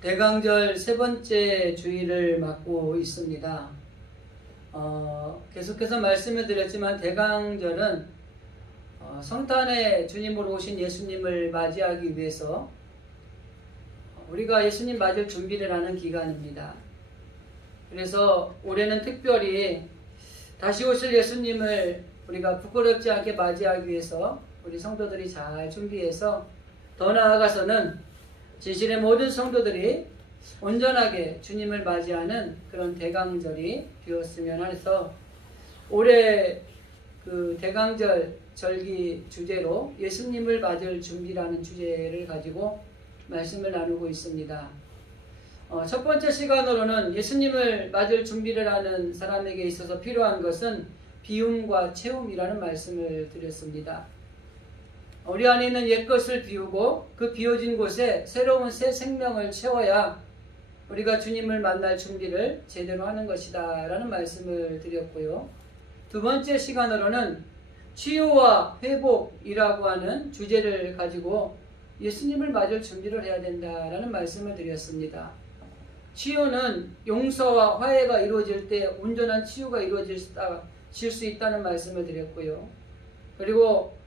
대강절 세 번째 주일을 맞고 있습니다. 계속해서 말씀을 드렸지만 대강절은 성탄에 주님으로 오신 예수님을 맞이하기 위해서 우리가 예수님 맞을 준비를 하는 기간입니다. 그래서 올해는 특별히 다시 오실 예수님을 우리가 부끄럽지 않게 맞이하기 위해서 우리 성도들이 잘 준비해서 더 나아가서는 진실의 모든 성도들이 온전하게 주님을 맞이하는 그런 대강절이 되었으면 해서 올해 그 대강절 절기 주제로 예수님을 맞을 준비라는 주제를 가지고 말씀을 나누고 있습니다. 첫 번째 시간으로는 예수님을 맞을 준비를 하는 사람에게 있어서 필요한 것은 비움과 채움이라는 말씀을 드렸습니다. 우리 안에 있는 옛것을 비우고 그 비워진 곳에 새로운 새 생명을 채워야 우리가 주님을 만날 준비를 제대로 하는 것이다 라는 말씀을 드렸고요. 두 번째 시간으로는 치유와 회복이라고 하는 주제를 가지고 예수님을 맞을 준비를 해야 된다라는 말씀을 드렸습니다. 치유는 용서와 화해가 이루어질 때 온전한 치유가 이루어질 수 있다는 말씀을 드렸고요. 그리고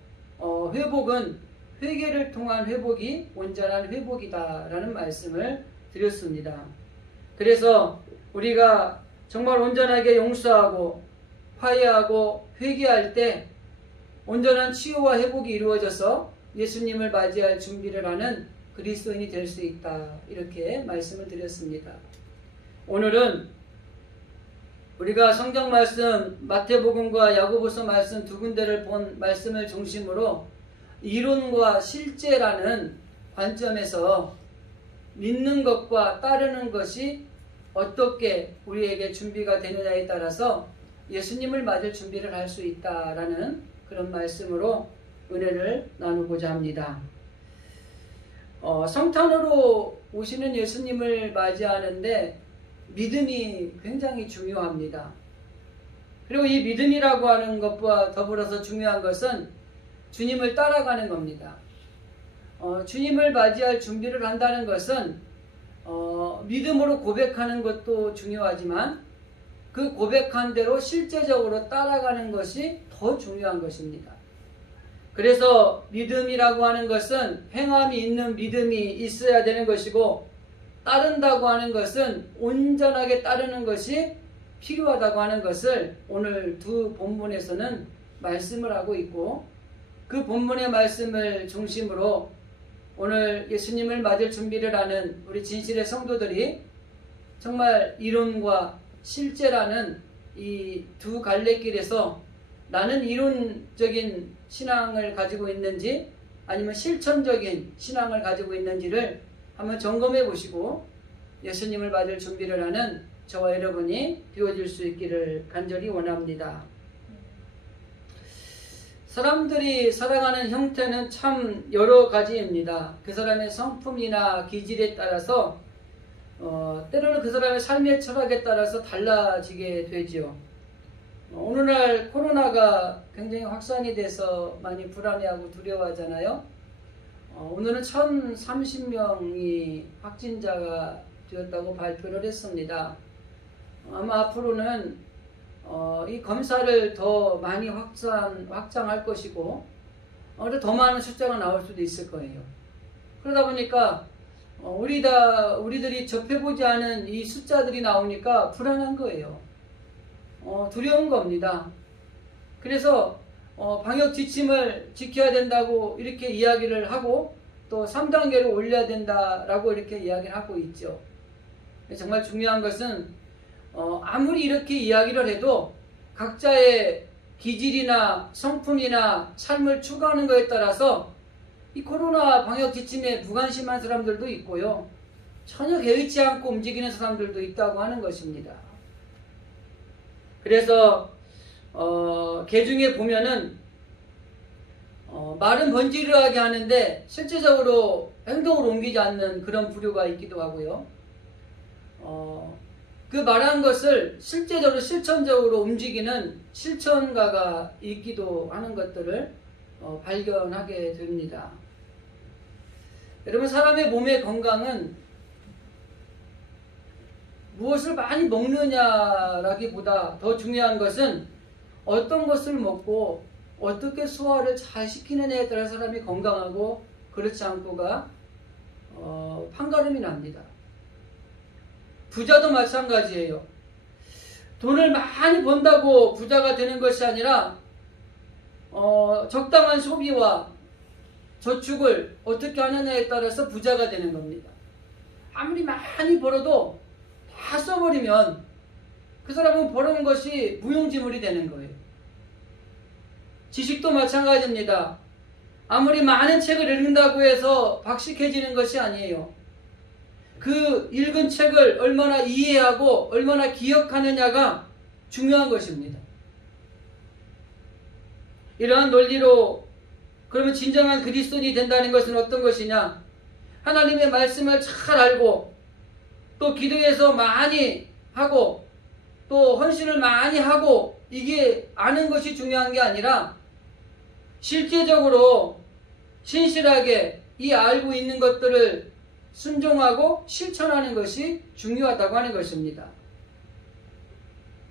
회복은 회개를 통한 회복이 온전한 회복이다라는 말씀을 드렸습니다. 그래서 우리가 정말 온전하게 용서하고 화해하고 회개할 때 온전한 치유와 회복이 이루어져서 예수님을 맞이할 준비를 하는 그리스도인이 될 수 있다, 이렇게 말씀을 드렸습니다. 오늘은 우리가 성경 말씀 마태복음과 야고보서 말씀 두 군데를 본 말씀을 중심으로 이론과 실제라는 관점에서 믿는 것과 따르는 것이 어떻게 우리에게 준비가 되느냐에 따라서 예수님을 맞을 준비를 할 수 있다라는 그런 말씀으로 은혜를 나누고자 합니다. 성탄으로 오시는 예수님을 맞이하는데 믿음이 굉장히 중요합니다. 그리고 이 믿음이라고 하는 것과 더불어서 중요한 것은 주님을 따라가는 겁니다. 주님을 맞이할 준비를 한다는 것은 믿음으로 고백하는 것도 중요하지만 그 고백한 대로 실제적으로 따라가는 것이 더 중요한 것입니다. 그래서 믿음이라고 하는 것은 행함이 있는 믿음이 있어야 되는 것이고, 따른다고 하는 것은 온전하게 따르는 것이 필요하다고 하는 것을 오늘 두 본문에서는 말씀을 하고 있고, 그 본문의 말씀을 중심으로 오늘 예수님을 맞을 준비를 하는 우리 진실의 성도들이 정말 이론과 실제라는 이 두 갈래길에서 나는 이론적인 신앙을 가지고 있는지 아니면 실천적인 신앙을 가지고 있는지를 한번 점검해 보시고 예수님을 맞을 준비를 하는 저와 여러분이 되어질 수 있기를 간절히 원합니다. 사람들이 살아가는 형태는 참 여러 가지입니다. 그 사람의 성품이나 기질에 따라서 때로는 그 사람의 삶의 철학에 따라서 달라지게 되지요. 오늘날 코로나가 굉장히 확산이 돼서 많이 불안해하고 두려워하잖아요. 오늘은 1030명이 확진자가 되었다고 발표를 했습니다. 아마 앞으로는 이 검사를 더 많이 확장할 것이고 더 많은 숫자가 나올 수도 있을 거예요. 그러다 보니까 우리들이 접해보지 않은 이 숫자들이 나오니까 불안한 거예요. 두려운 겁니다. 그래서 방역 지침을 지켜야 된다고 이렇게 이야기를 하고 또 3단계로 올려야 된다라고 이렇게 이야기를 하고 있죠. 정말 중요한 것은 아무리 이렇게 이야기를 해도 각자의 기질이나 성품이나 삶을 추구하는 것에 따라서 이 코로나 방역 지침에 무관심한 사람들도 있고요, 전혀 개의치 않고 움직이는 사람들도 있다고 하는 것입니다. 그래서 개중에 보면은 말은 번지르르하게 하는데 실제적으로 행동을 옮기지 않는 그런 부류가 있기도 하고요. 그 말한 것을 실제적으로 실천적으로 움직이는 실천가가 있기도 하는 것들을 발견하게 됩니다. 여러분, 사람의 몸의 건강은 무엇을 많이 먹느냐라기보다 더 중요한 것은 어떤 것을 먹고 어떻게 소화를 잘 시키느냐에 따라 사람이 건강하고 그렇지 않고가 판가름이 납니다. 부자도 마찬가지예요. 돈을 많이 번다고 부자가 되는 것이 아니라 적당한 소비와 저축을 어떻게 하느냐에 따라서 부자가 되는 겁니다. 아무리 많이 벌어도 다 써버리면 그 사람은 벌어온 것이 무용지물이 되는 거예요. 지식도 마찬가지입니다. 아무리 많은 책을 읽는다고 해서 박식해지는 것이 아니에요. 그 읽은 책을 얼마나 이해하고 얼마나 기억하느냐가 중요한 것입니다. 이러한 논리로 그러면 진정한 그리스도인이 된다는 것은 어떤 것이냐? 하나님의 말씀을 잘 알고 또 기도해서 많이 하고 또 헌신을 많이 하고 이게 아는 것이 중요한 게 아니라 실제적으로 신실하게 이 알고 있는 것들을 순종하고 실천하는 것이 중요하다고 하는 것입니다.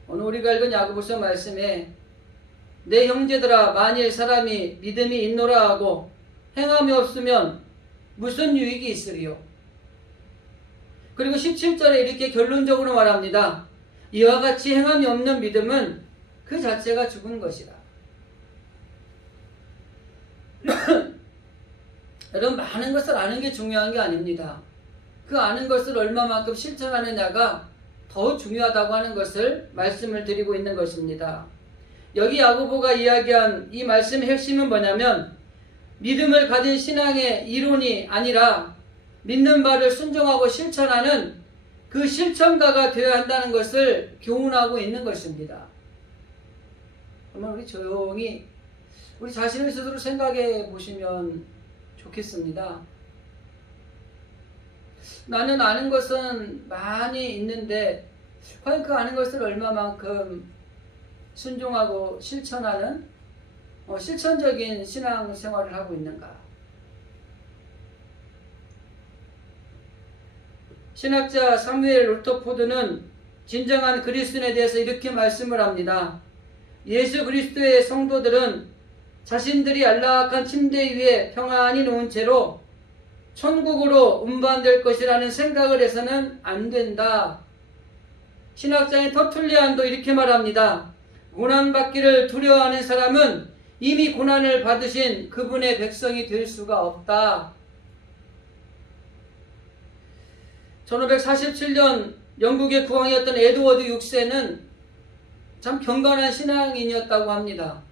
오늘 우리가 읽은 야고보서 말씀에 내 형제들아 만일 사람이 믿음이 있노라 하고 행함이 없으면 무슨 유익이 있으리요? 그리고 17절에 이렇게 결론적으로 말합니다. 이와 같이 행함이 없는 믿음은 그 자체가 죽은 것이라. 여러분 많은 것을 아는 게 중요한 게 아닙니다. 그 아는 것을 얼마만큼 실천하느냐가 더 중요하다고 하는 것을 말씀을 드리고 있는 것입니다. 여기 야고보가 이야기한 이 말씀의 핵심은 뭐냐면 믿음을 가진 신앙의 이론이 아니라 믿는 바를 순종하고 실천하는 그 실천가가 되어야 한다는 것을 교훈하고 있는 것입니다. 그러면 우리 조용히 우리 자신을 스스로 생각해 보시면 좋겠습니다. 나는 아는 것은 많이 있는데 과연 그 아는 것을 얼마만큼 순종하고 실천하는 실천적인 신앙생활을 하고 있는가? 신학자 사무엘 루터포드는 진정한 그리스도인에 대해서 이렇게 말씀을 합니다. 예수 그리스도의 성도들은 자신들이 안락한 침대 위에 평안히 누운 채로 천국으로 운반될 것이라는 생각을 해서는 안 된다. 신학자인 터툴리안도 이렇게 말합니다. 고난받기를 두려워하는 사람은 이미 고난을 받으신 그분의 백성이 될 수가 없다. 1547년 영국의 국왕이었던 에드워드 6세는 참 경건한 신앙인이었다고 합니다.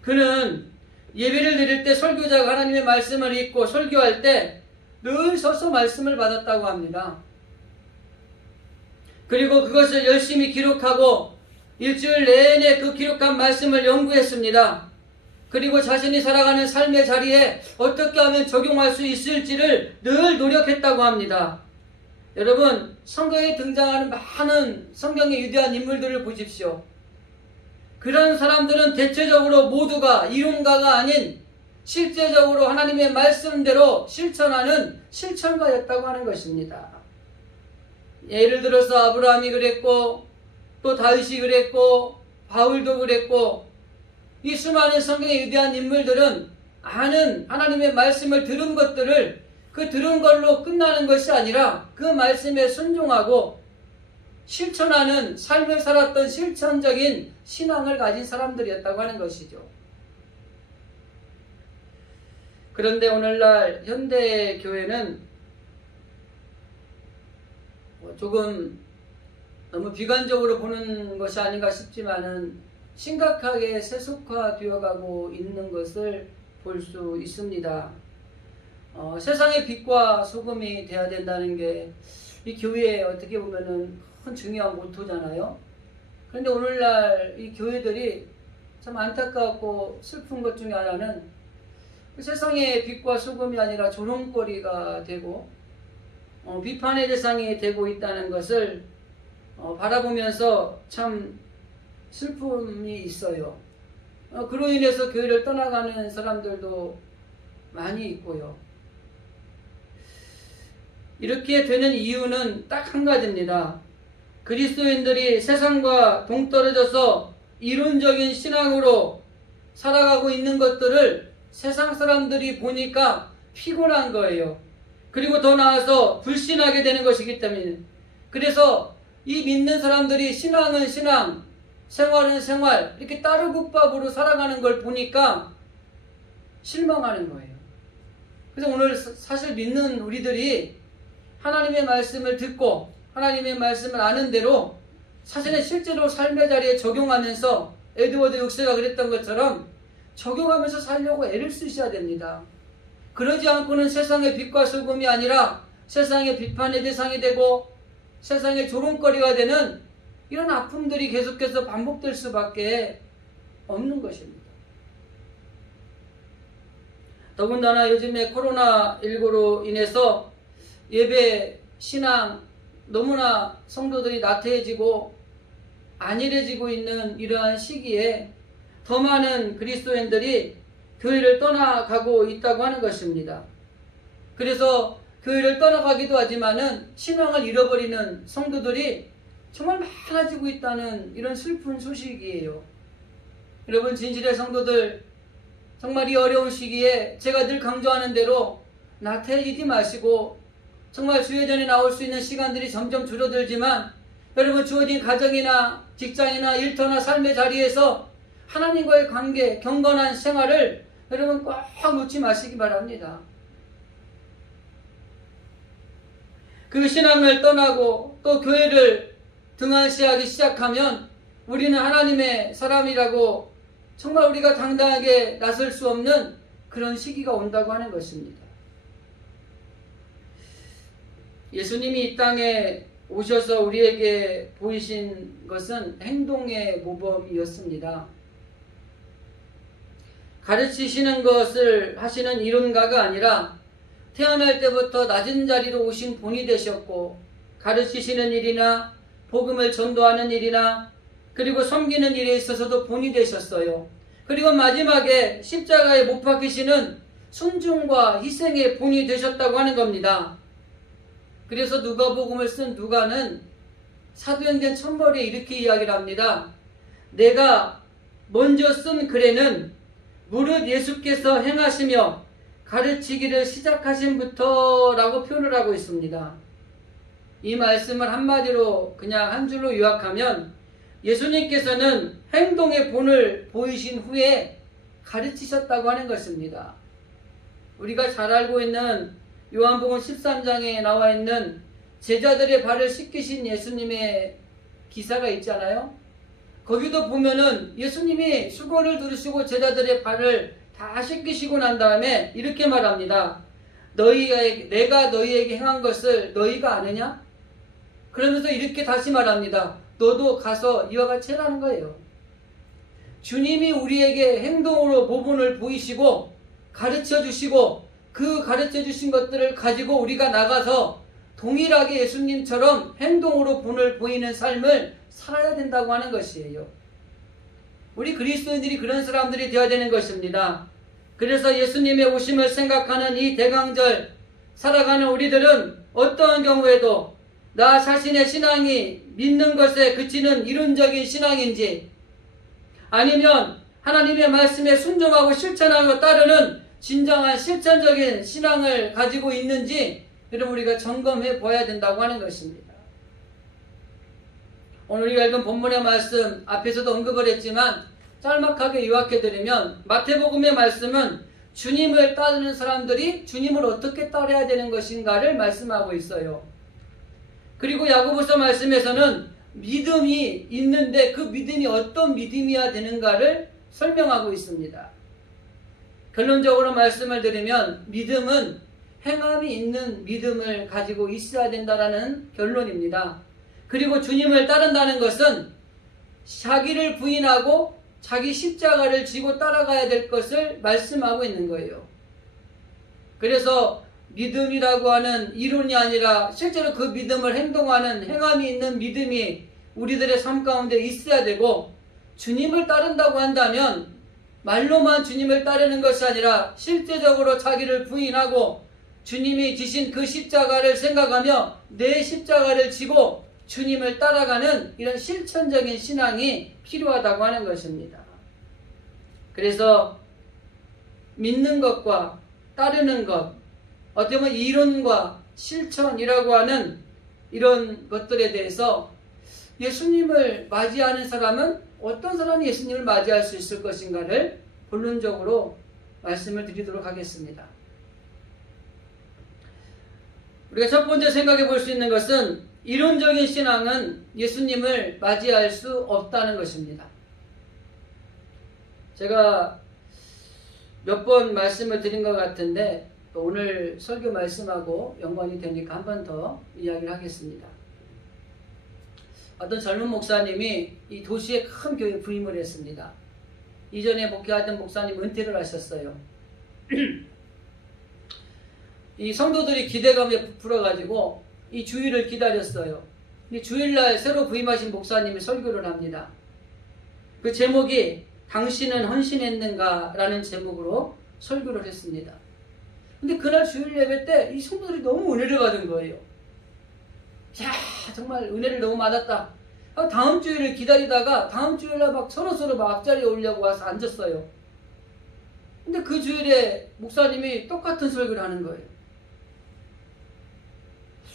그는 예배를 드릴 때 설교자가 하나님의 말씀을 읽고 설교할 때 늘 서서 말씀을 받았다고 합니다. 그리고 그것을 열심히 기록하고 일주일 내내 그 기록한 말씀을 연구했습니다. 그리고 자신이 살아가는 삶의 자리에 어떻게 하면 적용할 수 있을지를 늘 노력했다고 합니다. 여러분, 성경에 등장하는 많은 성경의 위대한 인물들을 보십시오. 그런 사람들은 대체적으로 모두가 이론가가 아닌 실제적으로 하나님의 말씀대로 실천하는 실천가였다고 하는 것입니다. 예를 들어서 아브라함이 그랬고 또 다윗이 그랬고 바울도 그랬고 이 수많은 성경의 위대한 인물들은 아는 하나님의 말씀을 들은 것들을 그 들은 걸로 끝나는 것이 아니라 그 말씀에 순종하고 실천하는 삶을 살았던 실천적인 신앙을 가진 사람들이었다고 하는 것이죠. 그런데 오늘날 현대 교회는 조금 너무 비관적으로 보는 것이 아닌가 싶지만은 심각하게 세속화되어 가고 있는 것을 볼 수 있습니다. 세상의 빛과 소금이 되어야 된다는 게 이 교회에 어떻게 보면은 큰 중요한 모토잖아요. 그런데 오늘날 이 교회들이 참 안타깝고 슬픈 것 중에 하나는 세상의 빛과 소금이 아니라 조롱거리가 되고 비판의 대상이 되고 있다는 것을 바라보면서 참 슬픔이 있어요. 그로 인해서 교회를 떠나가는 사람들도 많이 있고요. 이렇게 되는 이유는 딱 한 가지입니다. 그리스도인들이 세상과 동떨어져서 이론적인 신앙으로 살아가고 있는 것들을 세상 사람들이 보니까 피곤한 거예요. 그리고 더 나아서 불신하게 되는 것이기 때문에, 그래서 이 믿는 사람들이 신앙은 신앙, 생활은 생활, 이렇게 따르국밥으로 살아가는 걸 보니까 실망하는 거예요. 그래서 오늘 사실 믿는 우리들이 하나님의 말씀을 듣고 하나님의 말씀을 아는 대로 사실은 실제로 삶의 자리에 적용하면서 에드워드 6세가 그랬던 것처럼 적용하면서 살려고 애를 쓰셔야 됩니다. 그러지 않고는 세상의 빛과 소금이 아니라 세상의 비판의 대상이 되고 세상의 조롱거리가 되는 이런 아픔들이 계속해서 반복될 수밖에 없는 것입니다. 더군다나 요즘에 코로나19로 인해서 예배, 신앙 너무나 성도들이 나태해지고 안일해지고 있는 이러한 시기에 더 많은 그리스도인들이 교회를 떠나가고 있다고 하는 것입니다. 그래서 교회를 떠나가기도 하지만은 신앙을 잃어버리는 성도들이 정말 많아지고 있다는 이런 슬픈 소식이에요. 여러분, 진실의 성도들, 정말 이 어려운 시기에 제가 늘 강조하는 대로 나태해지지 마시고 정말 주회전에 나올 수 있는 시간들이 점점 줄어들지만 여러분, 주어진 가정이나 직장이나 일터나 삶의 자리에서 하나님과의 관계, 경건한 생활을 여러분 꼭 놓지 마시기 바랍니다. 그 신앙을 떠나고 또 교회를 등한시하기 시작하면 우리는 하나님의 사람이라고 정말 우리가 당당하게 나설 수 없는 그런 시기가 온다고 하는 것입니다. 예수님이 이 땅에 오셔서 우리에게 보이신 것은 행동의 모범이었습니다. 가르치시는 것을 하시는 이론가가 아니라 태어날 때부터 낮은 자리로 오신 본이 되셨고, 가르치시는 일이나 복음을 전도하는 일이나 그리고 섬기는 일에 있어서도 본이 되셨어요. 그리고 마지막에 십자가에 못 박히시는 순종과 희생의 본이 되셨다고 하는 겁니다. 그래서 누가복음을 쓴 누가는 사도행전 첫머리에 이렇게 이야기를 합니다. 내가 먼저 쓴 글에는 무릇 예수께서 행하시며 가르치기를 시작하신부터 라고 표현을 하고 있습니다. 이 말씀을 한마디로 그냥 한 줄로 요약하면 예수님께서는 행동의 본을 보이신 후에 가르치셨다고 하는 것입니다. 우리가 잘 알고 있는 요한복음 13장에 나와 있는 제자들의 발을 씻기신 예수님의 기사가 있잖아요. 거기도 보면은 예수님이 수건을 두르시고 제자들의 발을 다 씻기시고 난 다음에 이렇게 말합니다. 내가 너희에게 행한 것을 너희가 아느냐? 그러면서 이렇게 다시 말합니다. 너도 가서 이와 같이 해라는 거예요. 주님이 우리에게 행동으로 모본을 보이시고 가르쳐 주시고 그 가르쳐 주신 것들을 가지고 우리가 나가서 동일하게 예수님처럼 행동으로 본을 보이는 삶을 살아야 된다고 하는 것이에요. 우리 그리스도인들이 그런 사람들이 되어야 되는 것입니다. 그래서 예수님의 오심을 생각하는 이 대강절 살아가는 우리들은 어떠한 경우에도 나 자신의 신앙이 믿는 것에 그치는 이론적인 신앙인지 아니면 하나님의 말씀에 순종하고 실천하고 따르는 진정한 실천적인 신앙을 가지고 있는지 여러분 우리가 점검해 보아야 된다고 하는 것입니다. 오늘 우리가 읽은 본문의 말씀 앞에서도 언급을 했지만 짤막하게 요약해드리면 마태복음의 말씀은 주님을 따르는 사람들이 주님을 어떻게 따라야 되는 것인가를 말씀하고 있어요. 그리고 야고보서 말씀에서는 믿음이 있는데 그 믿음이 어떤 믿음이어야 되는가를 설명하고 있습니다. 결론적으로 말씀을 드리면 믿음은 행함이 있는 믿음을 가지고 있어야 된다라는 결론입니다. 그리고 주님을 따른다는 것은 자기를 부인하고 자기 십자가를 지고 따라가야 될 것을 말씀하고 있는 거예요. 그래서 믿음이라고 하는 이론이 아니라 실제로 그 믿음을 행동하는 행함이 있는 믿음이 우리들의 삶 가운데 있어야 되고, 주님을 따른다고 한다면 말로만 주님을 따르는 것이 아니라 실제적으로 자기를 부인하고 주님이 지신 그 십자가를 생각하며 내 십자가를 지고 주님을 따라가는 이런 실천적인 신앙이 필요하다고 하는 것입니다. 그래서 믿는 것과 따르는 것, 어떻게 보면 이론과 실천이라고 하는 이런 것들에 대해서 예수님을 맞이하는 사람은 어떤 사람이 예수님을 맞이할 수 있을 것인가를 본론적으로 말씀을 드리도록 하겠습니다. 우리가 첫 번째 생각해 볼 수 있는 것은 이론적인 신앙은 예수님을 맞이할 수 없다는 것입니다. 제가 몇 번 말씀을 드린 것 같은데 또 오늘 설교 말씀하고 연관이 되니까 한 번 더 이야기를 하겠습니다. 어떤 젊은 목사님이 이 도시의 큰 교회에 부임을 했습니다. 이전에 목회하던 목사님 은퇴를 하셨어요. 이 성도들이 기대감에 부풀어가지고 이 주일을 기다렸어요. 이 주일날 새로 부임하신 목사님이 설교를 합니다. 그 제목이 당신은 헌신했는가? 라는 제목으로 설교를 했습니다. 근데 그날 주일 예배 때 이 성도들이 너무 은혜를 받은 거예요. 야, 정말 은혜를 너무 받았다. 다음 주일을 기다리다가 다음 주일날 막 서로 막 앞자리에 오려고 와서 앉았어요. 근데 그 주일에 목사님이 똑같은 설교를 하는 거예요.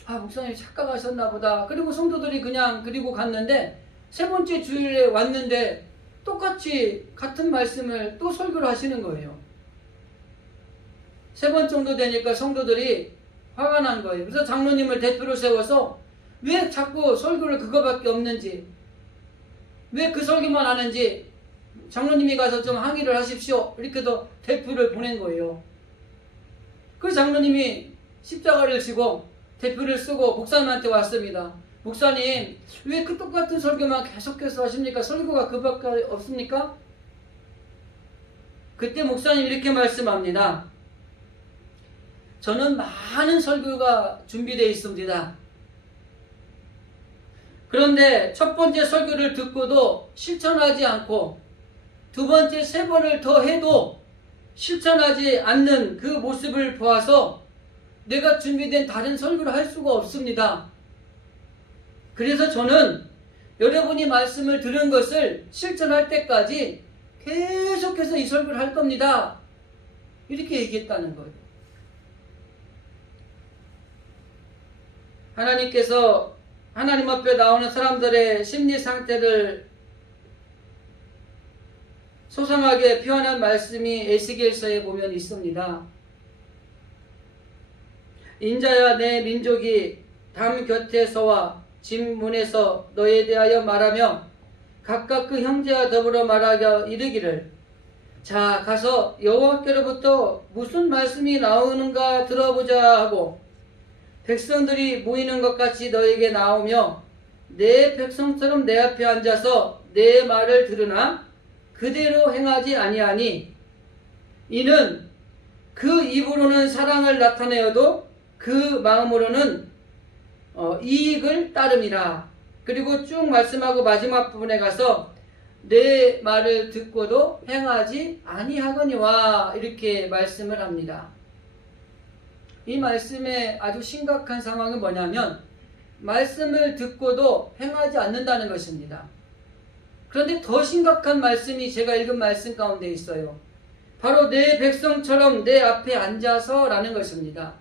아, 목사님이 착각하셨나 보다. 그리고 성도들이 그냥 그리고 갔는데 세 번째 주일에 왔는데 똑같이 같은 말씀을 또 설교를 하시는 거예요. 세 번 정도 되니까 성도들이 화가 난 거예요. 그래서 장로님을 대표로 세워서 왜 자꾸 설교를 그거밖에 없는지, 왜 그 설교만 하는지 장로님이 가서 좀 항의를 하십시오. 이렇게도 대표를 보낸 거예요. 그 장로님이 십자가를 지고 대표를 쓰고 목사님한테 왔습니다. 목사님, 왜 그 똑같은 설교만 계속해서 하십니까? 설교가 그밖에 없습니까? 그때 목사님 이렇게 말씀합니다. 저는 많은 설교가 준비되어 있습니다. 그런데 첫 번째 설교를 듣고도 실천하지 않고 두 번째, 세 번을 더 해도 실천하지 않는 그 모습을 보아서 내가 준비된 다른 설교를 할 수가 없습니다. 그래서 저는 여러분이 말씀을 들은 것을 실천할 때까지 계속해서 이 설교를 할 겁니다. 이렇게 얘기했다는 거예요. 하나님께서 하나님 앞에 나오는 사람들의 심리 상태를 소상하게 표현한 말씀이 에스겔서에 보면 있습니다. 인자야, 내 민족이 담 곁에서와 집 문에서 너에 대하여 말하며 각각 그 형제와 더불어 말하여 이르기를, 자, 가서 여호와께로부터 무슨 말씀이 나오는가 들어보자 하고 백성들이 모이는 것 같이 너에게 나오며 내 백성처럼 내 앞에 앉아서 내 말을 들으나 그대로 행하지 아니하니 이는 그 입으로는 사랑을 나타내어도 그 마음으로는 이익을 따름이라. 그리고 쭉 말씀하고 마지막 부분에 가서 내 말을 듣고도 행하지 아니하거니와 이렇게 말씀을 합니다. 이 말씀의 아주 심각한 상황은 뭐냐면 말씀을 듣고도 행하지 않는다는 것입니다. 그런데 더 심각한 말씀이 제가 읽은 말씀 가운데 있어요. 바로 내 백성처럼 내 앞에 앉아서 라는 것입니다.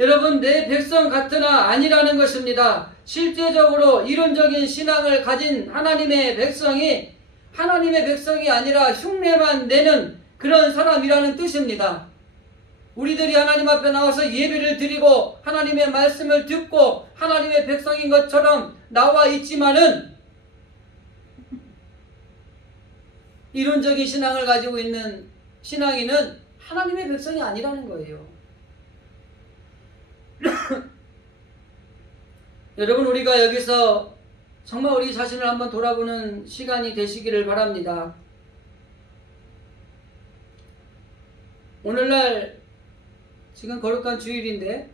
여러분, 내 백성 같으나 아니라는 것입니다. 실제적으로 이론적인 신앙을 가진 하나님의 백성이 하나님의 백성이 아니라 흉내만 내는 그런 사람이라는 뜻입니다. 우리들이 하나님 앞에 나와서 예배를 드리고 하나님의 말씀을 듣고 하나님의 백성인 것처럼 나와 있지만은 이론적인 신앙을 가지고 있는 신앙인은 하나님의 백성이 아니라는 거예요. 여러분, 우리가 여기서 정말 우리 자신을 한번 돌아보는 시간이 되시기를 바랍니다. 오늘날 지금 거룩한 주일인데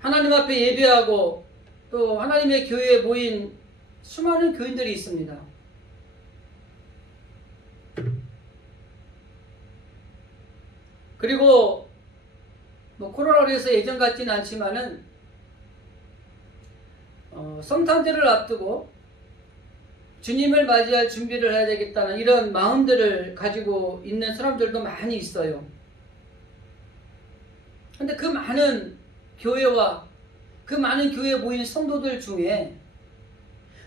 하나님 앞에 예배하고 또 하나님의 교회에 모인 수많은 교인들이 있습니다. 그리고 뭐 코로나로 해서 예전 같지는 않지만은 성탄절을 앞두고 주님을 맞이할 준비를 해야 되겠다는 이런 마음들을 가지고 있는 사람들도 많이 있어요. 근데 그 많은 교회와 그 많은 교회에 모인 성도들 중에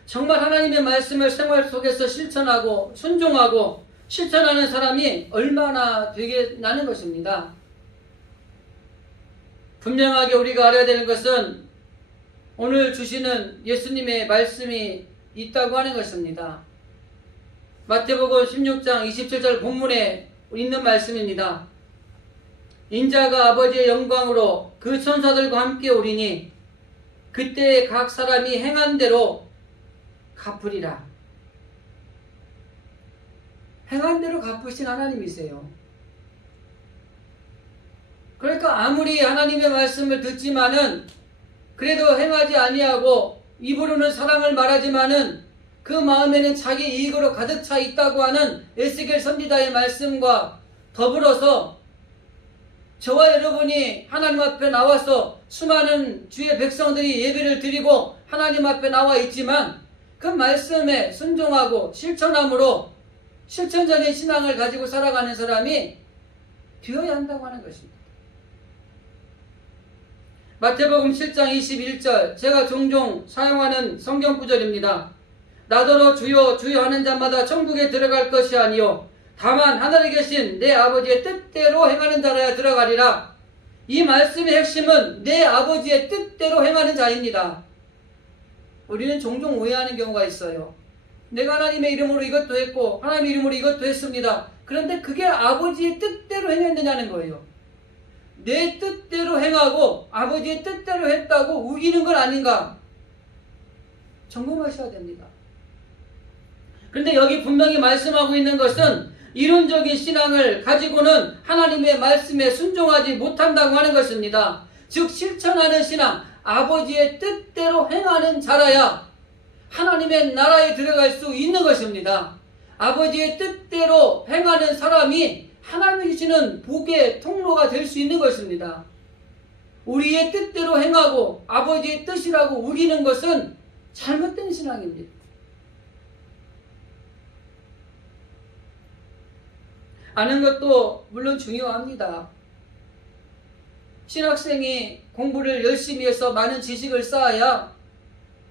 정말 하나님의 말씀을 생활 속에서 실천하고 순종하고 실천하는 사람이 얼마나 되겠나는 것입니다. 분명하게 우리가 알아야 되는 것은 오늘 주시는 예수님의 말씀이 있다고 하는 것입니다. 마태복음 16장 27절 본문에 있는 말씀입니다. 인자가 아버지의 영광으로 그 천사들과 함께 오리니 그때 각 사람이 행한 대로 갚으리라. 행한 대로 갚으신 하나님이세요. 그러니까 아무리 하나님의 말씀을 듣지만은 그래도 행하지 아니하고 입으로는 사랑을 말하지만은 그 마음에는 자기 이익으로 가득 차 있다고 하는 에스겔 선지자의 말씀과 더불어서 저와 여러분이 하나님 앞에 나와서 수많은 주의 백성들이 예배를 드리고 하나님 앞에 나와 있지만 그 말씀에 순종하고 실천함으로 실천적인 신앙을 가지고 살아가는 사람이 되어야 한다고 하는 것입니다. 마태복음 7장 21절 제가 종종 사용하는 성경 구절입니다. 나더러 주여 주여 하는 자마다 천국에 들어갈 것이 아니요 다만 하늘에 계신 내 아버지의 뜻대로 행하는 자라야 들어가리라. 이 말씀의 핵심은 내 아버지의 뜻대로 행하는 자입니다. 우리는 종종 오해하는 경우가 있어요. 내가 하나님의 이름으로 이것도 했고 하나님의 이름으로 이것도 했습니다. 그런데 그게 아버지의 뜻대로 행했느냐는 거예요. 내 뜻대로 행하고 아버지의 뜻대로 했다고 우기는 건 아닌가? 점검하셔야 됩니다. 그런데 여기 분명히 말씀하고 있는 것은 이론적인 신앙을 가지고는 하나님의 말씀에 순종하지 못한다고 하는 것입니다. 즉 실천하는 신앙, 아버지의 뜻대로 행하는 자라야 하나님의 나라에 들어갈 수 있는 것입니다. 아버지의 뜻대로 행하는 사람이 하나님이 주시는 복의 통로가 될 수 있는 것입니다. 우리의 뜻대로 행하고 아버지의 뜻이라고 우기는 것은 잘못된 신앙입니다. 아는 것도 물론 중요합니다. 신학생이 공부를 열심히 해서 많은 지식을 쌓아야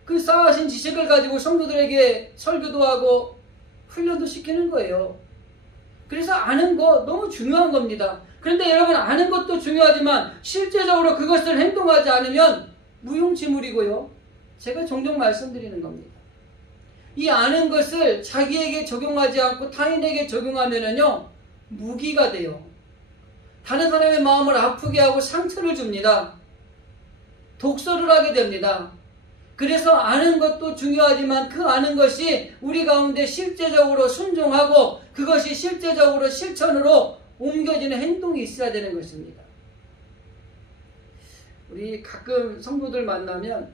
그 쌓아신 지식을 가지고 성도들에게 설교도 하고 훈련도 시키는 거예요. 그래서 아는 거 너무 중요한 겁니다. 그런데 여러분 아는 것도 중요하지만 실제적으로 그것을 행동하지 않으면 무용지물이고요. 제가 종종 말씀드리는 겁니다. 이 아는 것을 자기에게 적용하지 않고 타인에게 적용하면은요 무기가 돼요. 다른 사람의 마음을 아프게 하고 상처를 줍니다. 독설을 하게 됩니다. 그래서 아는 것도 중요하지만 그 아는 것이 우리 가운데 실제적으로 순종하고 그것이 실제적으로 실천으로 옮겨지는 행동이 있어야 되는 것입니다. 우리 가끔 성도들 만나면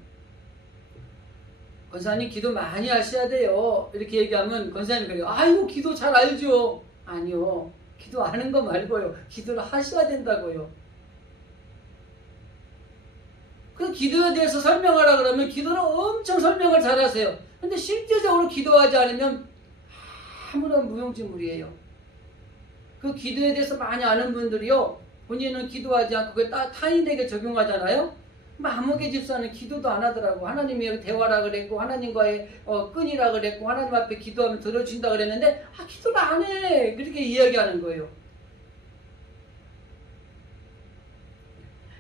권사님 기도 많이 하셔야 돼요. 이렇게 얘기하면 권사님이 그래요. 아이고 기도 잘 알죠. 아니요. 기도 아는 거 말고요. 기도를 하셔야 된다고요. 그 기도에 대해서 설명하라 그러면 기도를 엄청 설명을 잘 하세요. 근데 실제적으로 기도하지 않으면 아무런 무용지물이에요. 그 기도에 대해서 많이 아는 분들이요. 본인은 기도하지 않고 그 타인에게 적용하잖아요. 마무개 집사는 기도도 안 하더라고. 하나님이 대화라 그랬고 하나님과의 끈이라 그랬고 하나님 앞에 기도하면 들어준다 그랬는데 기도를 안 해. 그렇게 이야기하는 거예요.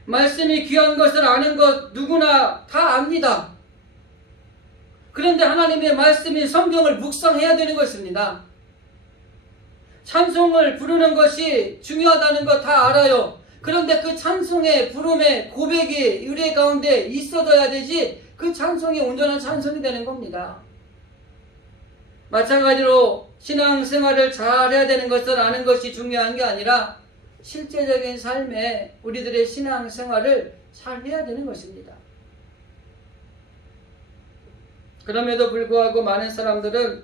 말씀이 귀한 것을 아는 것 누구나 다 압니다. 그런데 하나님의 말씀인 성경을 묵상해야 되는 것입니다. 찬송을 부르는 것이 중요하다는 거 다 알아요. 그런데 그 찬송의 부름의 고백이 의뢰 가운데 있어둬야 되지 그 찬송이 온전한 찬송이 되는 겁니다. 마찬가지로 신앙생활을 잘 해야 되는 것을 아는 것이 중요한 게 아니라 실제적인 삶에 우리들의 신앙생활을 잘 해야 되는 것입니다. 그럼에도 불구하고 많은 사람들은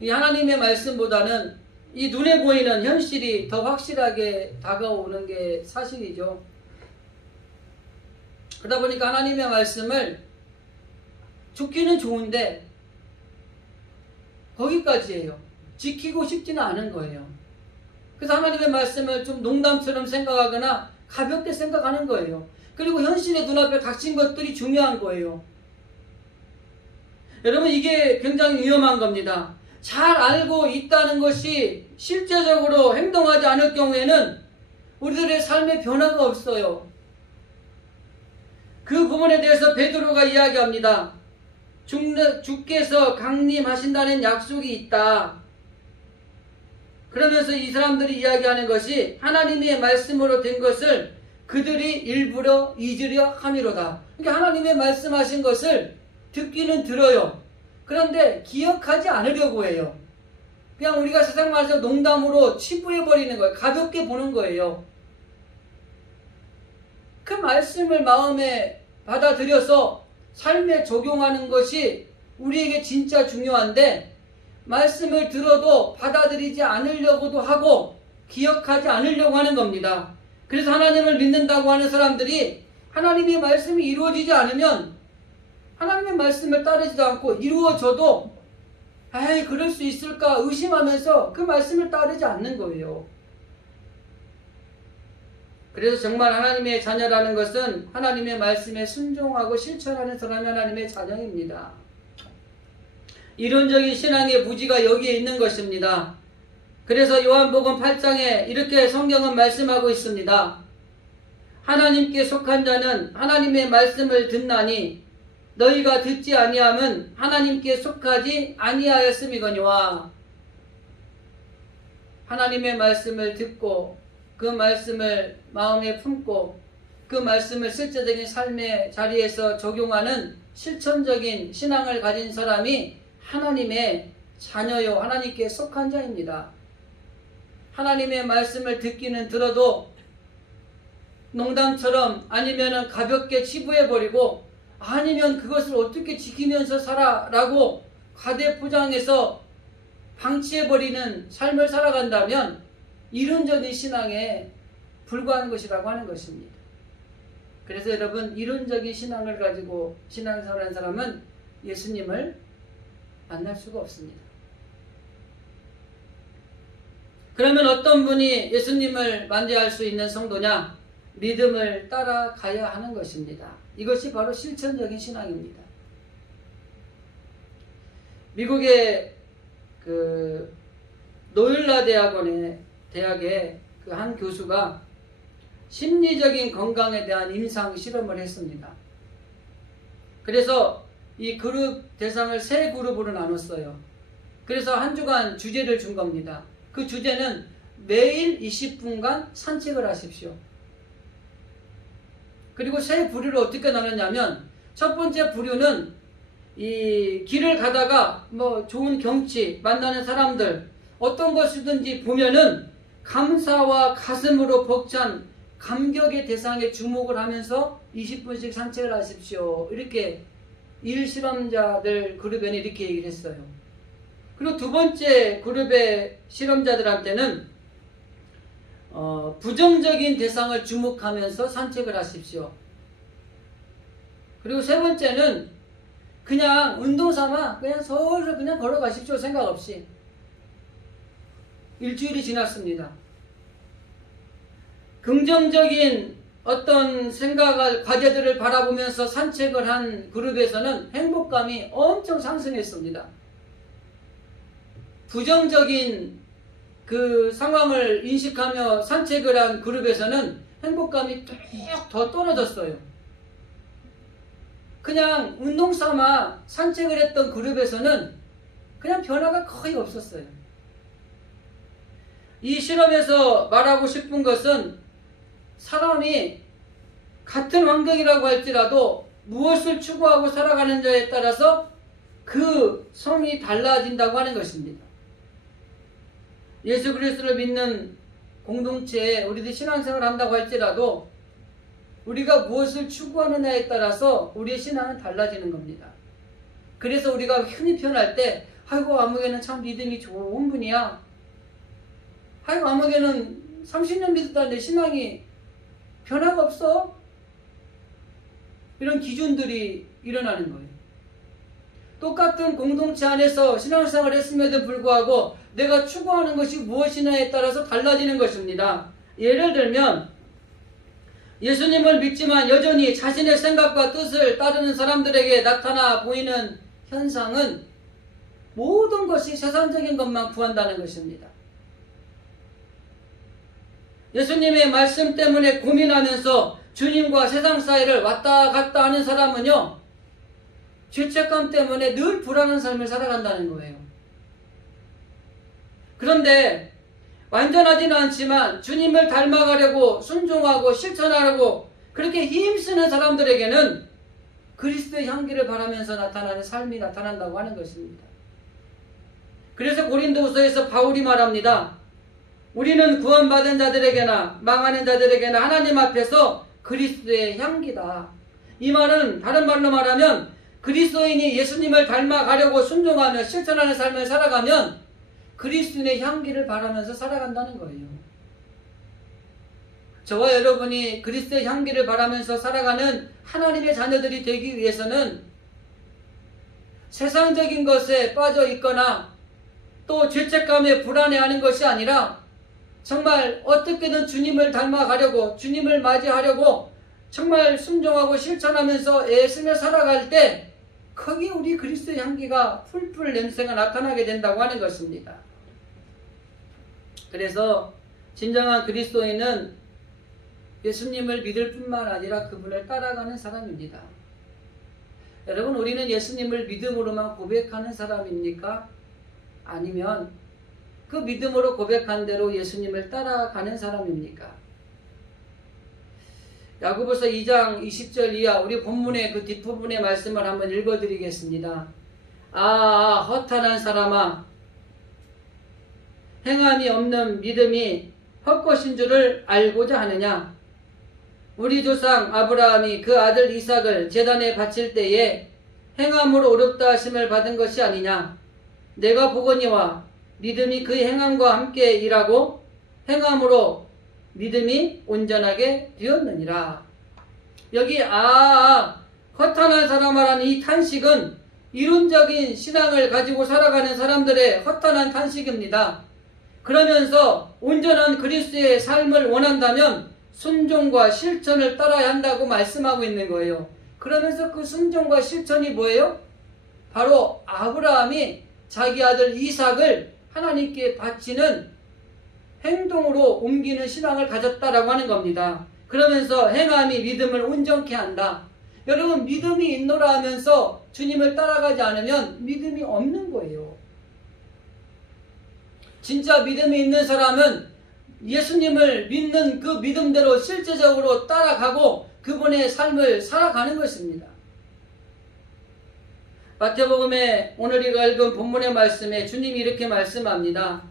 이 하나님의 말씀보다는 이 눈에 보이는 현실이 더 확실하게 다가오는 게 사실이죠. 그러다 보니까 하나님의 말씀을 좋기는 좋은데 거기까지예요. 지키고 싶지는 않은 거예요. 그래서 하나님의 말씀을 좀 농담처럼 생각하거나 가볍게 생각하는 거예요. 그리고 현실의 눈앞에 닥친 것들이 중요한 거예요. 여러분, 이게 굉장히 위험한 겁니다. 잘 알고 있다는 것이 실제적으로 행동하지 않을 경우에는 우리들의 삶에 변화가 없어요. 그 부분에 대해서 베드로가 이야기합니다. 주께서 강림하신다는 약속이 있다. 그러면서 이 사람들이 이야기하는 것이 하나님의 말씀으로 된 것을 그들이 일부러 잊으려 함이로다. 그러니까 하나님의 말씀하신 것을 듣기는 들어요. 그런데 기억하지 않으려고 해요. 그냥 우리가 세상 말에서 농담으로 치부해버리는 거예요. 가볍게 보는 거예요. 그 말씀을 마음에 받아들여서 삶에 적용하는 것이 우리에게 진짜 중요한데, 말씀을 들어도 받아들이지 않으려고도 하고 기억하지 않으려고 하는 겁니다. 그래서 하나님을 믿는다고 하는 사람들이 하나님의 말씀이 이루어지지 않으면 하나님의 말씀을 따르지도 않고, 이루어져도 에이 그럴 수 있을까 의심하면서 그 말씀을 따르지 않는 거예요. 그래서 정말 하나님의 자녀라는 것은 하나님의 말씀에 순종하고 실천하는 사람이 하나님의 자녀입니다. 이론적인 신앙의 무지가 여기에 있는 것입니다. 그래서 요한복음 8장에 이렇게 성경은 말씀하고 있습니다. 하나님께 속한 자는 하나님의 말씀을 듣나니 너희가 듣지 아니함은 하나님께 속하지 아니하였음이거니와. 하나님의 말씀을 듣고 그 말씀을 마음에 품고 그 말씀을 실제적인 삶의 자리에서 적용하는 실천적인 신앙을 가진 사람이 하나님의 자녀요, 하나님께 속한 자입니다. 하나님의 말씀을 듣기는 들어도 농담처럼 아니면 가볍게 치부해버리고, 아니면 그것을 어떻게 지키면서 살아라고 과대포장해서 방치해버리는 삶을 살아간다면 이론적인 신앙에 불과한 것이라고 하는 것입니다. 그래서 여러분, 이론적인 신앙을 가지고 신앙생활하는 사람은 예수님을 만날 수가 없습니다. 그러면 어떤 분이 예수님을 만나할 수 있는 성도냐? 믿음을 따라가야 하는 것입니다. 이것이 바로 실천적인 신앙입니다. 미국의 그 노일라 대학의 그 한 교수가 심리적인 건강에 대한 임상 실험을 했습니다. 그래서 이 그룹 대상을 3그룹으로 나눴어요. 그래서 한 주간 주제를 준 겁니다. 그 주제는 매일 20분간 산책을 하십시오. 그리고 3부류를 어떻게 나눴냐면, 첫 번째 부류는 이 길을 가다가 뭐 좋은 경치, 만나는 사람들, 어떤 것이든지 보면은 감사와 가슴으로 벅찬 감격의 대상에 주목을 하면서 20분씩 산책을 하십시오. 이렇게 실험자들 그룹에는 이렇게 얘기를 했어요. 그리고 두 번째 그룹의 실험자들한테는 부정적인 대상을 주목하면서 산책을 하십시오. 그리고 세 번째는 그냥 운동 삼아 그냥 서울서 그냥 걸어가십시오. 생각 없이. 일주일이 지났습니다. 긍정적인 어떤 생각을, 과제들을 바라보면서 산책을 한 그룹에서는 행복감이 엄청 상승했습니다. 부정적인 그 상황을 인식하며 산책을 한 그룹에서는 행복감이 뚝 더 떨어졌어요. 그냥 운동 삼아 산책을 했던 그룹에서는 그냥 변화가 거의 없었어요. 이 실험에서 말하고 싶은 것은 사람이 같은 환경이라고 할지라도 무엇을 추구하고 살아가는 자에 따라서 그 성이 달라진다고 하는 것입니다. 예수 그리스도를 믿는 공동체에 우리들이 신앙생활을 한다고 할지라도 우리가 무엇을 추구하느냐에 따라서 우리의 신앙은 달라지는 겁니다. 그래서 우리가 흔히 표현할 때 아이고 아무개는 참 믿음이 좋은 분이야. 아이고 아무개는 30년 믿었다는데 신앙이 변화가 없어? 이런 기준들이 일어나는 거예요. 똑같은 공동체 안에서 신앙생활을 했음에도 불구하고 내가 추구하는 것이 무엇이냐에 따라서 달라지는 것입니다. 예를 들면 예수님을 믿지만 여전히 자신의 생각과 뜻을 따르는 사람들에게 나타나 보이는 현상은 모든 것이 세상적인 것만 구한다는 것입니다. 예수님의 말씀 때문에 고민하면서 주님과 세상 사이를 왔다 갔다 하는 사람은요, 죄책감 때문에 늘 불안한 삶을 살아간다는 거예요. 그런데 완전하지는 않지만 주님을 닮아가려고 순종하고 실천하려고 그렇게 힘쓰는 사람들에게는 그리스도의 향기를 바라면서 나타나는 삶이 나타난다고 하는 것입니다. 그래서 고린도후서에서 바울이 말합니다. 우리는 구원받은 자들에게나 망하는 자들에게나 하나님 앞에서 그리스도의 향기다. 이 말은 다른 말로 말하면 그리스도인이 예수님을 닮아가려고 순종하며 실천하는 삶을 살아가면 그리스도의 향기를 바라면서 살아간다는 거예요. 저와 여러분이 그리스도의 향기를 바라면서 살아가는 하나님의 자녀들이 되기 위해서는 세상적인 것에 빠져 있거나 또 죄책감에 불안해하는 것이 아니라 정말 어떻게든 주님을 닮아가려고 주님을 맞이하려고 정말 순종하고 실천하면서 애쓰며 살아갈 때 거기 우리 그리스도의 향기가 풀풀 냄새가 나타나게 된다고 하는 것입니다. 그래서 진정한 그리스도인은 예수님을 믿을 뿐만 아니라 그분을 따라가는 사람입니다. 여러분, 우리는 예수님을 믿음으로만 고백하는 사람입니까? 아니면 그 믿음으로 고백한 대로 예수님을 따라가는 사람입니까? 야고보서 2장 20절 이하 우리 본문의 그 뒷부분의 말씀을 한번 읽어드리겠습니다. 허탄한 사람아, 행함이 없는 믿음이 헛것인 줄을 알고자 하느냐? 우리 조상 아브라함이 그 아들 이삭을 제단에 바칠 때에 행함으로 어렵다 하심을 받은 것이 아니냐? 내가 보거니와 믿음이 그 행함과 함께 일하고 행함으로 믿음이 온전하게 되었느니라. 여기 허탄한 사람아라는 이 탄식은 이론적인 신앙을 가지고 살아가는 사람들의 허탄한 탄식입니다. 그러면서 온전한 그리스도의 삶을 원한다면 순종과 실천을 따라야 한다고 말씀하고 있는 거예요. 그러면서 그 순종과 실천이 뭐예요? 바로 아브라함이 자기 아들 이삭을 하나님께 바치는 행동으로 옮기는 신앙을 가졌다라고 하는 겁니다. 그러면서 행함이 믿음을 온전케 한다. 여러분, 믿음이 있노라 하면서 주님을 따라가지 않으면 믿음이 없는 거예요. 진짜 믿음이 있는 사람은 예수님을 믿는 그 믿음대로 실제적으로 따라가고 그분의 삶을 살아가는 것입니다. 마태복음에 오늘 읽은 본문의 말씀에 주님이 이렇게 말씀합니다.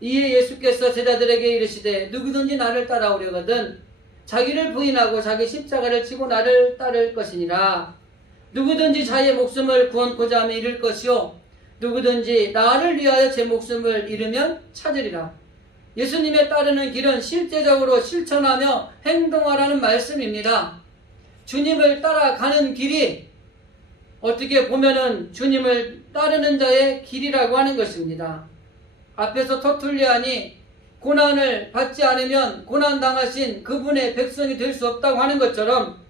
이에 예수께서 제자들에게 이르시되 누구든지 나를 따라오려거든 자기를 부인하고 자기 십자가를 지고 나를 따를 것이니라. 누구든지 자기의 목숨을 구원코자 하면 잃을 것이요 누구든지 나를 위하여 제 목숨을 잃으면 찾으리라. 예수님의 따르는 길은 실제적으로 실천하며 행동하라는 말씀입니다. 주님을 따라가는 길이 어떻게 보면은 주님을 따르는 자의 길이라고 하는 것입니다. 앞에서 터툴리안이 고난을 받지 않으면 고난당하신 그분의 백성이 될 수 없다고 하는 것처럼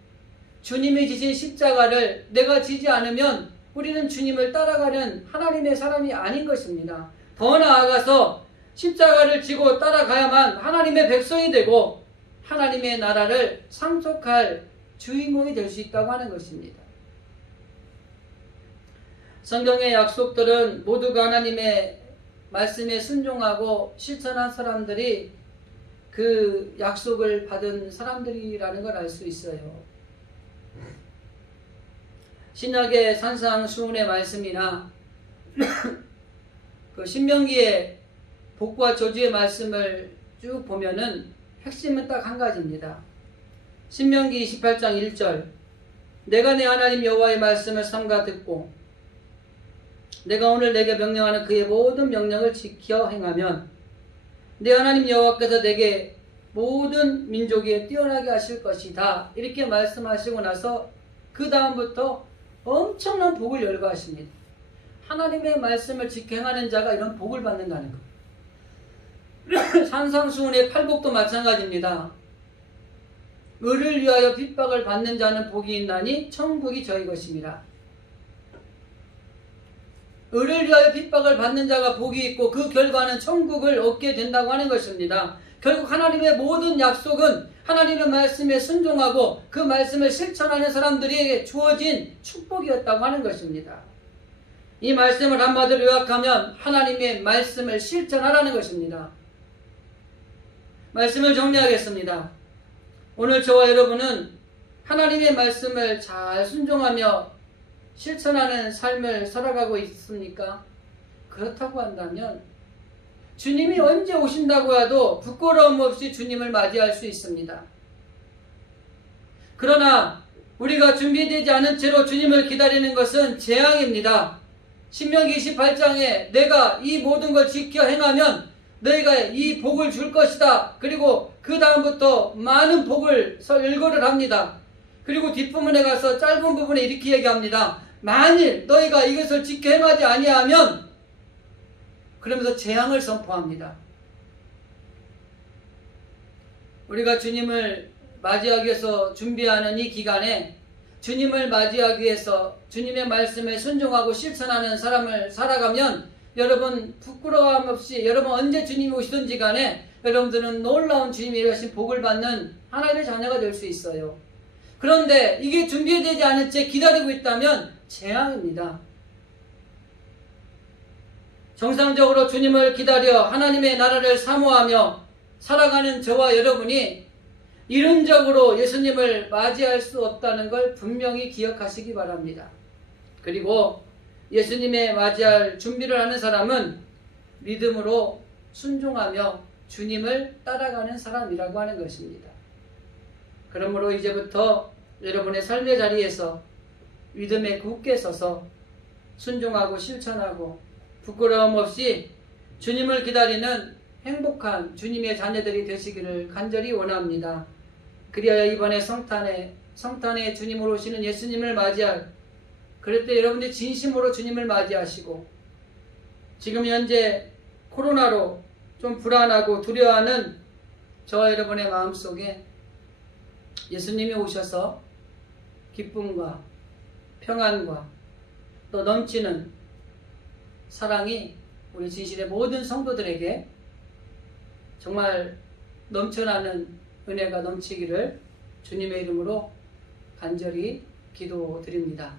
주님이 지신 십자가를 내가 지지 않으면 우리는 주님을 따라가는 하나님의 사람이 아닌 것입니다. 더 나아가서 십자가를 지고 따라가야만 하나님의 백성이 되고 하나님의 나라를 상속할 주인공이 될 수 있다고 하는 것입니다. 성경의 약속들은 모두가 하나님의 말씀에 순종하고 실천한 사람들이 그 약속을 받은 사람들이라는 걸 알 수 있어요. 신약의 산상수훈의 말씀이나 그 신명기의 복과 저주의 말씀을 쭉 보면은 핵심은 딱 한 가지입니다. 신명기 28장 1절 내가 내 하나님 여호와의 말씀을 삼가 듣고 내가 오늘 내게 명령하는 그의 모든 명령을 지켜 행하면 내 하나님 여호와께서 내게 모든 민족에 뛰어나게 하실 것이다. 이렇게 말씀하시고 나서 그 다음부터 엄청난 복을 열거하십니다. 하나님의 말씀을 지켜 행하는 자가 이런 복을 받는다는 것. 산상수훈의 팔복도 마찬가지입니다. 의를 위하여 핍박을 받는 자는 복이 있나니 천국이 저희 것입니다. 의를 위하여 핍박을 받는 자가 복이 있고 그 결과는 천국을 얻게 된다고 하는 것입니다. 결국 하나님의 모든 약속은 하나님의 말씀에 순종하고 그 말씀을 실천하는 사람들에게 주어진 축복이었다고 하는 것입니다. 이 말씀을 한마디로 요약하면 하나님의 말씀을 실천하라는 것입니다. 말씀을 정리하겠습니다. 오늘 저와 여러분은 하나님의 말씀을 잘 순종하며 실천하는 삶을 살아가고 있습니까? 그렇다고 한다면 주님이 언제 오신다고 해도 부끄러움 없이 주님을 맞이할 수 있습니다. 그러나 우리가 준비되지 않은 채로 주님을 기다리는 것은 재앙입니다. 신명기 28장에 내가 이 모든 걸 지켜 행하면 너희가 이 복을 줄 것이다. 그리고 그 다음부터 많은 복을 일거를 합니다. 그리고 뒷부분에 가서 짧은 부분에 이렇게 얘기합니다. 만일 너희가 이것을 지켜 행하지 아니하면, 그러면서 재앙을 선포합니다. 우리가 주님을 맞이하기 위해서 준비하는 이 기간에 주님을 맞이하기 위해서 주님의 말씀에 순종하고 실천하는 삶을 살아가면 여러분 부끄러움 없이 여러분 언제 주님이 오시든지 간에 여러분들은 놀라운 주님이 하신 복을 받는 하나님의 자녀가 될 수 있어요. 그런데 이게 준비되지 않은 채 기다리고 있다면 재앙입니다. 정상적으로 주님을 기다려 하나님의 나라를 사모하며 살아가는 저와 여러분이 이론적으로 예수님을 맞이할 수 없다는 걸 분명히 기억하시기 바랍니다. 그리고 예수님의 맞이할 준비를 하는 사람은 믿음으로 순종하며 주님을 따라가는 사람이라고 하는 것입니다. 그러므로 이제부터 여러분의 삶의 자리에서 믿음에 굳게 서서 순종하고 실천하고 부끄러움 없이 주님을 기다리는 행복한 주님의 자녀들이 되시기를 간절히 원합니다. 그리하여 이번에 성탄에 주님으로 오시는 예수님을 맞이할, 그럴 때 여러분들이 진심으로 주님을 맞이하시고, 지금 현재 코로나로 좀 불안하고 두려워하는 저와 여러분의 마음속에 예수님이 오셔서 기쁨과 평안과 또 넘치는 사랑이 우리 진실의 모든 성도들에게 정말 넘쳐나는 은혜가 넘치기를 주님의 이름으로 간절히 기도드립니다.